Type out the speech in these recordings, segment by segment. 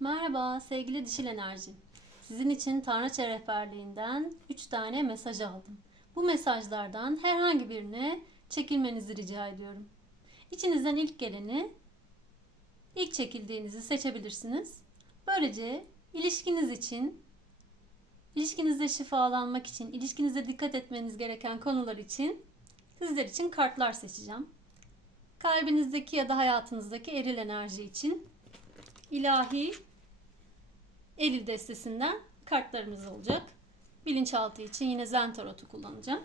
Merhaba sevgili dişil enerji. Sizin için Tanrıça rehberliğinden 3 tane mesaj aldım. Bu mesajlardan herhangi birine çekilmenizi rica ediyorum. İçinizden ilk geleni, ilk çekildiğinizi seçebilirsiniz. Böylece ilişkiniz için, ilişkinizde şifalanmak için, ilişkinizde dikkat etmeniz gereken konular için sizler için kartlar seçeceğim. Kalbinizdeki ya da hayatınızdaki eril enerji için ilahi Eril destesinden kartlarımız olacak. Bilinçaltı için yine Zen Tarot'u kullanacağım.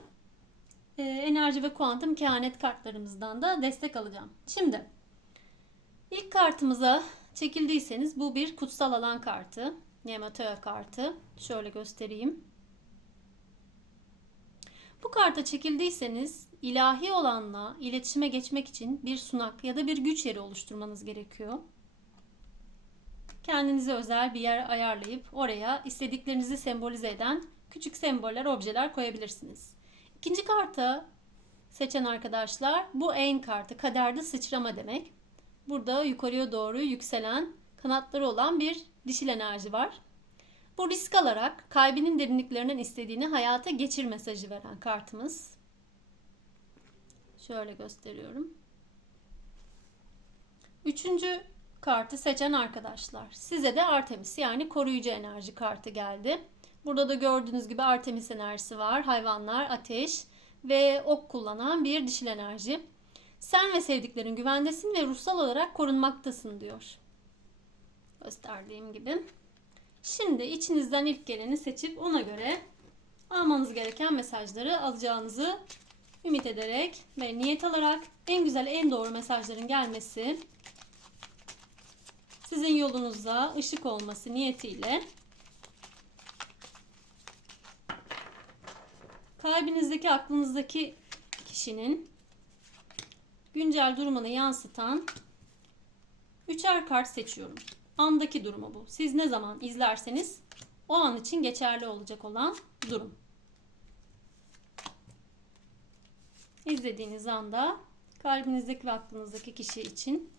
Ee, enerji ve kuantum kehanet kartlarımızdan da destek alacağım. Şimdi ilk kartımıza çekildiyseniz bu bir kutsal alan kartı. Nematea kartı. Şöyle göstereyim. Bu karta çekildiyseniz ilahi olanla iletişime geçmek için bir sunak ya da bir güç yeri oluşturmanız gerekiyor kendinize özel bir yer ayarlayıp oraya istediklerinizi sembolize eden küçük semboller, objeler koyabilirsiniz. İkinci kartı seçen arkadaşlar bu en kartı kaderde sıçrama demek. Burada yukarıya doğru yükselen kanatları olan bir dişil enerji var. Bu risk alarak kalbinin derinliklerinden istediğini hayata geçir mesajı veren kartımız. Şöyle gösteriyorum. Üçüncü kartı seçen arkadaşlar. Size de Artemis yani koruyucu enerji kartı geldi. Burada da gördüğünüz gibi Artemis enerjisi var. Hayvanlar, ateş ve ok kullanan bir dişil enerji. Sen ve sevdiklerin güvendesin ve ruhsal olarak korunmaktasın diyor. Gösterdiğim gibi. Şimdi içinizden ilk geleni seçip ona göre almanız gereken mesajları alacağınızı ümit ederek ve niyet alarak en güzel, en doğru mesajların gelmesi sizin yolunuza ışık olması niyetiyle kalbinizdeki, aklınızdaki kişinin güncel durumunu yansıtan üçer kart seçiyorum. Andaki durumu bu. Siz ne zaman izlerseniz o an için geçerli olacak olan durum. İzlediğiniz anda kalbinizdeki ve aklınızdaki kişi için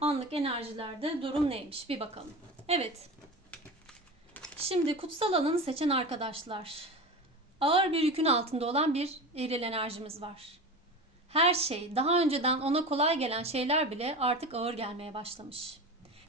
anlık enerjilerde durum neymiş bir bakalım. Evet. Şimdi kutsal alanı seçen arkadaşlar. Ağır bir yükün altında olan bir eril enerjimiz var. Her şey, daha önceden ona kolay gelen şeyler bile artık ağır gelmeye başlamış.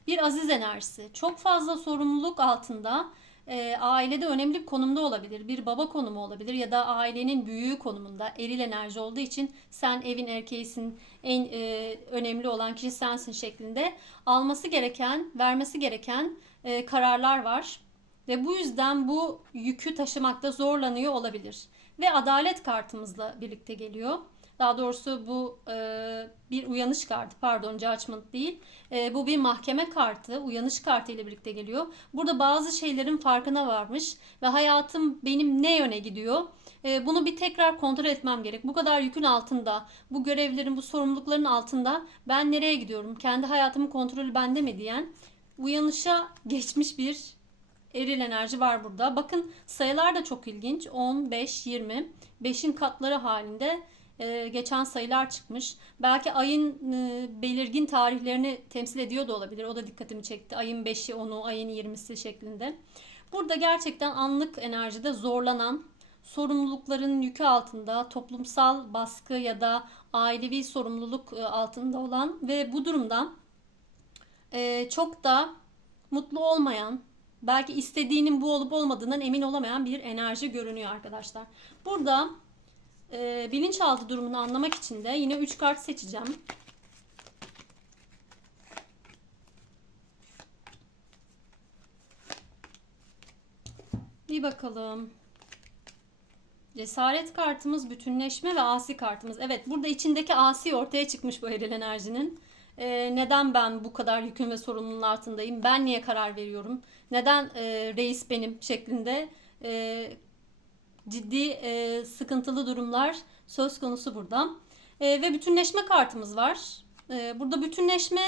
Bir aziz enerjisi, çok fazla sorumluluk altında e, ailede önemli bir konumda olabilir. Bir baba konumu olabilir ya da ailenin büyüğü konumunda eril enerji olduğu için sen evin erkeğisin, en e, önemli olan kişi sensin şeklinde alması gereken, vermesi gereken e, kararlar var. Ve bu yüzden bu yükü taşımakta zorlanıyor olabilir. Ve adalet kartımızla birlikte geliyor. Daha doğrusu bu e, bir uyanış kartı pardon judgment değil. E, bu bir mahkeme kartı uyanış kartı ile birlikte geliyor. Burada bazı şeylerin farkına varmış ve hayatım benim ne yöne gidiyor? E, bunu bir tekrar kontrol etmem gerek. Bu kadar yükün altında, bu görevlerin, bu sorumlulukların altında ben nereye gidiyorum? Kendi hayatımın kontrolü bende mi diyen uyanışa geçmiş bir eril enerji var burada. Bakın sayılar da çok ilginç. 10, 5, 20. 5'in katları halinde e, geçen sayılar çıkmış. Belki ayın e, belirgin tarihlerini temsil ediyor da olabilir. O da dikkatimi çekti. Ayın 5'i, 10'u, ayın 20'si şeklinde. Burada gerçekten anlık enerjide zorlanan, sorumlulukların yükü altında, toplumsal baskı ya da ailevi sorumluluk e, altında olan ve bu durumdan e, çok da mutlu olmayan, belki istediğinin bu olup olmadığından emin olamayan bir enerji görünüyor arkadaşlar. Burada e, bilinçaltı durumunu anlamak için de yine 3 kart seçeceğim. Bir bakalım. Cesaret kartımız, bütünleşme ve asi kartımız. Evet burada içindeki asi ortaya çıkmış bu eril enerjinin. Ee, neden ben bu kadar yükün ve sorumluluğun altındayım? Ben niye karar veriyorum? Neden e, reis benim şeklinde e, ciddi e, sıkıntılı durumlar söz konusu burada. E, ve bütünleşme kartımız var. E, burada bütünleşme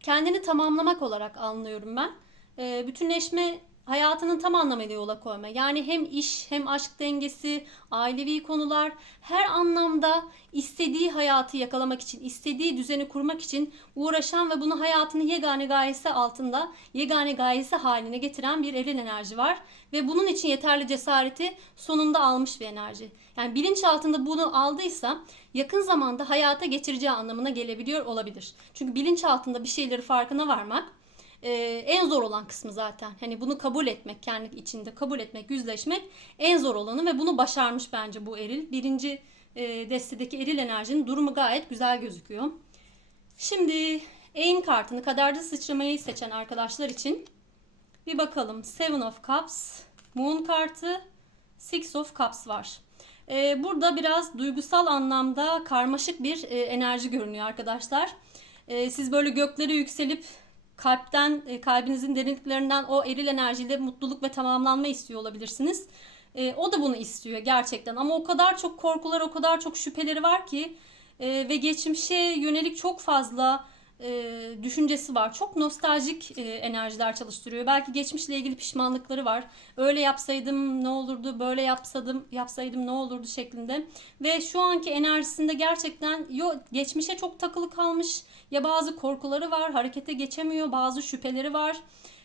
kendini tamamlamak olarak anlıyorum ben. E, bütünleşme hayatının tam anlamıyla yola koyma. Yani hem iş hem aşk dengesi, ailevi konular her anlamda istediği hayatı yakalamak için, istediği düzeni kurmak için uğraşan ve bunu hayatının yegane gayesi altında, yegane gayesi haline getiren bir eril enerji var. Ve bunun için yeterli cesareti sonunda almış bir enerji. Yani bilinçaltında bunu aldıysa yakın zamanda hayata geçireceği anlamına gelebiliyor olabilir. Çünkü bilinçaltında bir şeyleri farkına varmak e, en zor olan kısmı zaten. Hani bunu kabul etmek, kendi içinde kabul etmek, yüzleşmek en zor olanı ve bunu başarmış bence bu eril. Birinci e, destedeki eril enerjinin durumu gayet güzel gözüküyor. Şimdi Ain kartını kaderde sıçramayı seçen arkadaşlar için bir bakalım. Seven of Cups, Moon kartı, Six of Cups var. Ee, burada biraz duygusal anlamda karmaşık bir e, enerji görünüyor arkadaşlar. Ee, siz böyle göklere yükselip kalpten, e, kalbinizin derinliklerinden o eril enerjiyle mutluluk ve tamamlanma istiyor olabilirsiniz. E, o da bunu istiyor gerçekten ama o kadar çok korkular, o kadar çok şüpheleri var ki e, ve geçmişe yönelik çok fazla e, düşüncesi var. Çok nostaljik e, enerjiler çalıştırıyor. Belki geçmişle ilgili pişmanlıkları var. Öyle yapsaydım ne olurdu, böyle yapsaydım, yapsaydım ne olurdu şeklinde. Ve şu anki enerjisinde gerçekten yo, geçmişe çok takılı kalmış. Ya bazı korkuları var, harekete geçemiyor, bazı şüpheleri var.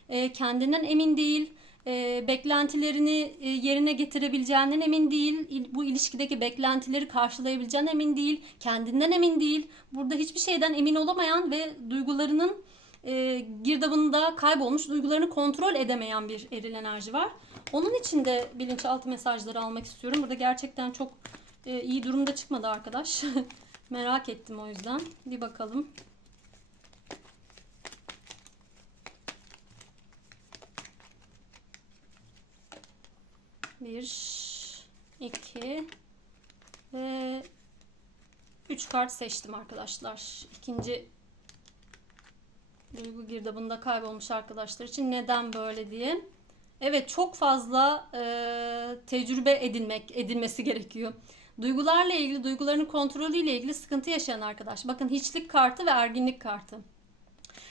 E, kendinden emin değil e, beklentilerini e, yerine getirebileceğinden emin değil. İl- Bu ilişkideki beklentileri karşılayabileceğinden emin değil. Kendinden emin değil. Burada hiçbir şeyden emin olamayan ve duygularının e, girdabında kaybolmuş, duygularını kontrol edemeyen bir eril enerji var. Onun için de bilinçaltı mesajları almak istiyorum. Burada gerçekten çok e, iyi durumda çıkmadı arkadaş. Merak ettim o yüzden. Bir bakalım. Bir, iki ve üç kart seçtim arkadaşlar. İkinci duygu girdabında kaybolmuş arkadaşlar için neden böyle diye. Evet çok fazla e, tecrübe edinmek edinmesi gerekiyor. Duygularla ilgili, duygularının kontrolüyle ilgili sıkıntı yaşayan arkadaş. Bakın hiçlik kartı ve erginlik kartı.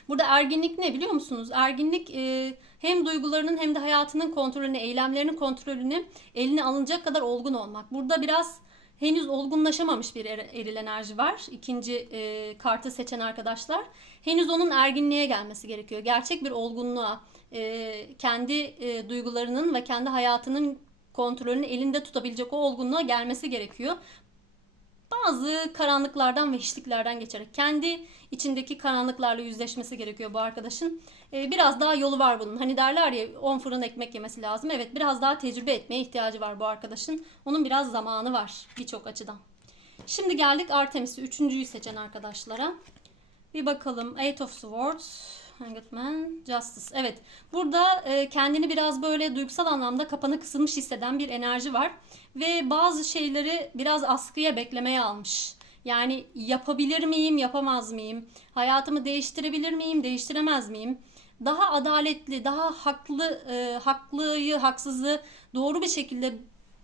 Burada erginlik ne biliyor musunuz? Erginlik e, hem duygularının hem de hayatının kontrolünü, eylemlerinin kontrolünü eline alınacak kadar olgun olmak. Burada biraz henüz olgunlaşamamış bir er- eril enerji var. İkinci e, kartı seçen arkadaşlar. Henüz onun erginliğe gelmesi gerekiyor. Gerçek bir olgunluğa, e, kendi e, duygularının ve kendi hayatının kontrolünü elinde tutabilecek o olgunluğa gelmesi gerekiyor bazı karanlıklardan ve hiçliklerden geçerek kendi içindeki karanlıklarla yüzleşmesi gerekiyor bu arkadaşın. Ee, biraz daha yolu var bunun. Hani derler ya 10 fırın ekmek yemesi lazım. Evet biraz daha tecrübe etmeye ihtiyacı var bu arkadaşın. Onun biraz zamanı var birçok açıdan. Şimdi geldik Artemis'i üçüncüyü seçen arkadaşlara. Bir bakalım. Eight of Swords, Hanged Man, Justice. Evet. Burada e, kendini biraz böyle duygusal anlamda kapanı kısılmış hisseden bir enerji var. Ve bazı şeyleri biraz askıya beklemeye almış. Yani yapabilir miyim, yapamaz mıyım? Hayatımı değiştirebilir miyim, değiştiremez miyim? Daha adaletli, daha haklı, e, haklıyı, haksızı doğru bir şekilde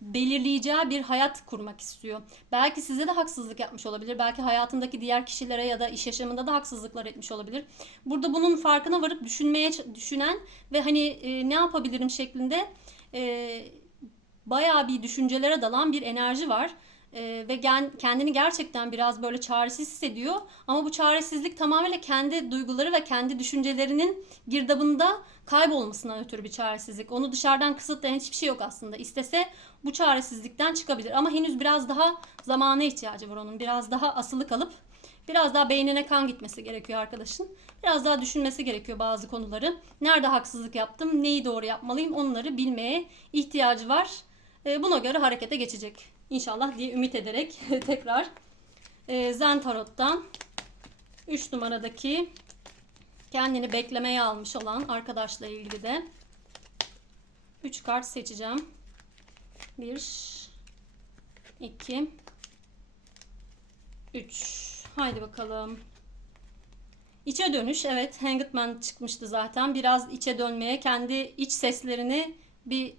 belirleyeceği bir hayat kurmak istiyor. Belki size de haksızlık yapmış olabilir. Belki hayatındaki diğer kişilere ya da iş yaşamında da haksızlıklar etmiş olabilir. Burada bunun farkına varıp düşünmeye düşünen ve hani e, ne yapabilirim şeklinde e, bayağı bir düşüncelere dalan bir enerji var. E, ve gen, kendini gerçekten biraz böyle çaresiz hissediyor. Ama bu çaresizlik tamamen kendi duyguları ve kendi düşüncelerinin girdabında kaybolmasından ötürü bir çaresizlik. Onu dışarıdan kısıtlayan hiçbir şey yok aslında. İstese bu çaresizlikten çıkabilir. Ama henüz biraz daha zamana ihtiyacı var onun. Biraz daha asılı kalıp biraz daha beynine kan gitmesi gerekiyor arkadaşın. Biraz daha düşünmesi gerekiyor bazı konuları. Nerede haksızlık yaptım, neyi doğru yapmalıyım onları bilmeye ihtiyacı var. E, buna göre harekete geçecek. İnşallah diye ümit ederek tekrar e, Zen Tarot'tan 3 numaradaki kendini beklemeye almış olan arkadaşla ilgili de 3 kart seçeceğim. 1 2 3 Haydi bakalım. İçe dönüş. Evet, Hanged çıkmıştı zaten. Biraz içe dönmeye, kendi iç seslerini bir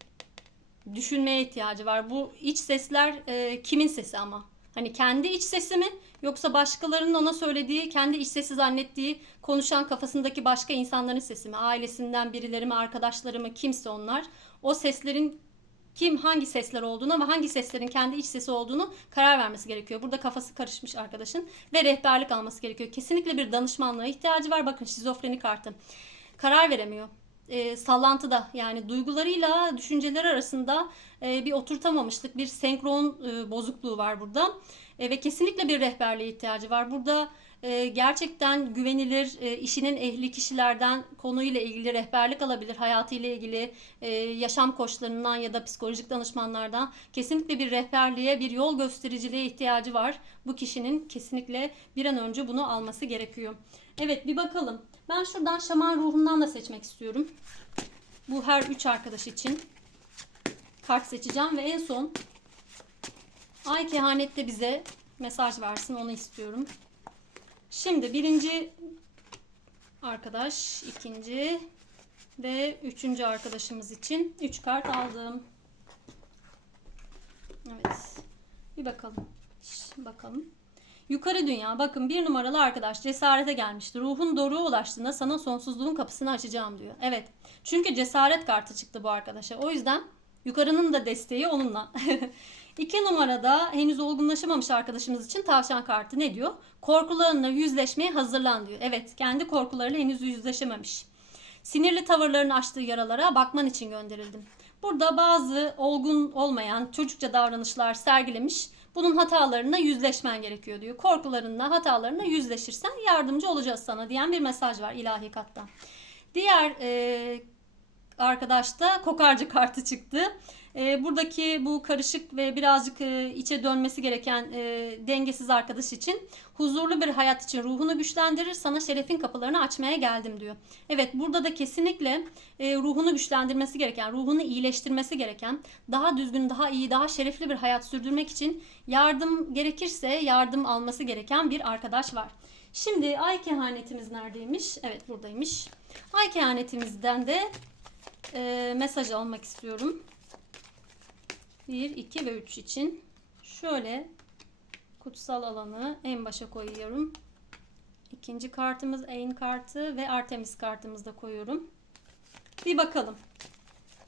düşünmeye ihtiyacı var. Bu iç sesler e, kimin sesi ama? Hani kendi iç sesi mi yoksa başkalarının ona söylediği, kendi iç sesi zannettiği, konuşan kafasındaki başka insanların sesi mi? Ailesinden birileri mi, arkadaşları mı, kimse onlar. O seslerin kim hangi sesler olduğuna ve hangi seslerin kendi iç sesi olduğunu karar vermesi gerekiyor. Burada kafası karışmış arkadaşın ve rehberlik alması gerekiyor. Kesinlikle bir danışmanlığa ihtiyacı var. Bakın şizofreni kartı. Karar veremiyor. E, sallantıda yani duygularıyla düşünceleri arasında e, bir oturtamamışlık, bir senkron e, bozukluğu var burada. E, ve kesinlikle bir rehberliğe ihtiyacı var. Burada e, gerçekten güvenilir, e, işinin ehli kişilerden konuyla ilgili rehberlik alabilir. Hayatıyla ilgili e, yaşam koçlarından ya da psikolojik danışmanlardan kesinlikle bir rehberliğe, bir yol göstericiliğe ihtiyacı var. Bu kişinin kesinlikle bir an önce bunu alması gerekiyor. Evet bir bakalım. Ben şuradan şaman ruhundan da seçmek istiyorum. Bu her üç arkadaş için kart seçeceğim ve en son Ay kehanette bize mesaj versin onu istiyorum. Şimdi birinci arkadaş, ikinci ve üçüncü arkadaşımız için üç kart aldım. Evet. Bir bakalım. Şş, bakalım. Yukarı dünya. Bakın bir numaralı arkadaş cesarete gelmişti. Ruhun doruğa ulaştığında sana sonsuzluğun kapısını açacağım diyor. Evet. Çünkü cesaret kartı çıktı bu arkadaşa. O yüzden yukarının da desteği onunla. İki numarada henüz olgunlaşamamış arkadaşımız için tavşan kartı ne diyor? Korkularınla yüzleşmeye hazırlan diyor. Evet kendi korkularıyla henüz yüzleşememiş. Sinirli tavırlarını açtığı yaralara bakman için gönderildim. Burada bazı olgun olmayan çocukça davranışlar sergilemiş. Bunun hatalarına yüzleşmen gerekiyor diyor. Korkularınla, hatalarına yüzleşirsen yardımcı olacağız sana diyen bir mesaj var ilahi kattan. Diğer e, arkadaş da kokarcı kartı çıktı. E, buradaki bu karışık ve birazcık e, içe dönmesi gereken e, dengesiz arkadaş için huzurlu bir hayat için ruhunu güçlendirir. Sana şerefin kapılarını açmaya geldim diyor. Evet burada da kesinlikle e, ruhunu güçlendirmesi gereken, ruhunu iyileştirmesi gereken, daha düzgün, daha iyi, daha şerefli bir hayat sürdürmek için yardım gerekirse yardım alması gereken bir arkadaş var. Şimdi ay kehanetimiz neredeymiş? Evet buradaymış. Ay kehanetimizden de e, mesaj almak istiyorum. 1, 2 ve 3 için şöyle kutsal alanı en başa koyuyorum. İkinci kartımız Ain kartı ve Artemis kartımızı da koyuyorum. Bir bakalım.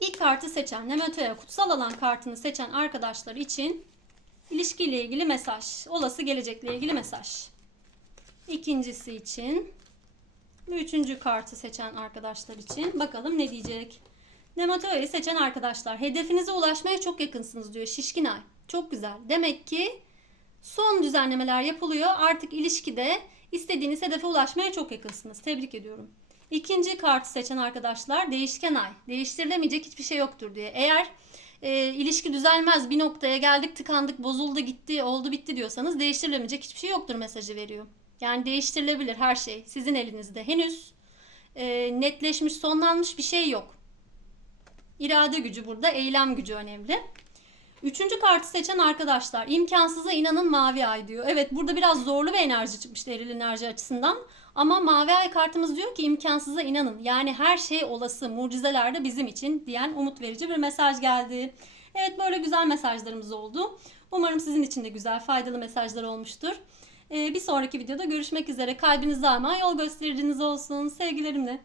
İlk kartı seçen, Nematoya kutsal alan kartını seçen arkadaşlar için ilişkiyle ilgili mesaj, olası gelecekle ilgili mesaj. İkincisi için ve üçüncü kartı seçen arkadaşlar için bakalım ne diyecek. Nematoya'yı seçen arkadaşlar hedefinize ulaşmaya çok yakınsınız diyor Şişkin Ay. Çok güzel. Demek ki son düzenlemeler yapılıyor. Artık ilişkide istediğiniz hedefe ulaşmaya çok yakınsınız. Tebrik ediyorum. İkinci kartı seçen arkadaşlar değişken ay. Değiştirilemeyecek hiçbir şey yoktur diye. Eğer e, ilişki düzelmez bir noktaya geldik tıkandık bozuldu gitti oldu bitti diyorsanız değiştirilemeyecek hiçbir şey yoktur mesajı veriyor. Yani değiştirilebilir her şey sizin elinizde. Henüz e, netleşmiş sonlanmış bir şey yok. İrade gücü burada, eylem gücü önemli. Üçüncü kartı seçen arkadaşlar imkansıza inanın mavi ay diyor. Evet burada biraz zorlu bir enerji çıkmıştı eril enerji açısından. Ama mavi ay kartımız diyor ki imkansıza inanın. Yani her şey olası mucizeler de bizim için diyen umut verici bir mesaj geldi. Evet böyle güzel mesajlarımız oldu. Umarım sizin için de güzel faydalı mesajlar olmuştur. Ee, bir sonraki videoda görüşmek üzere. Kalbiniz daima yol göstericiniz olsun. Sevgilerimle.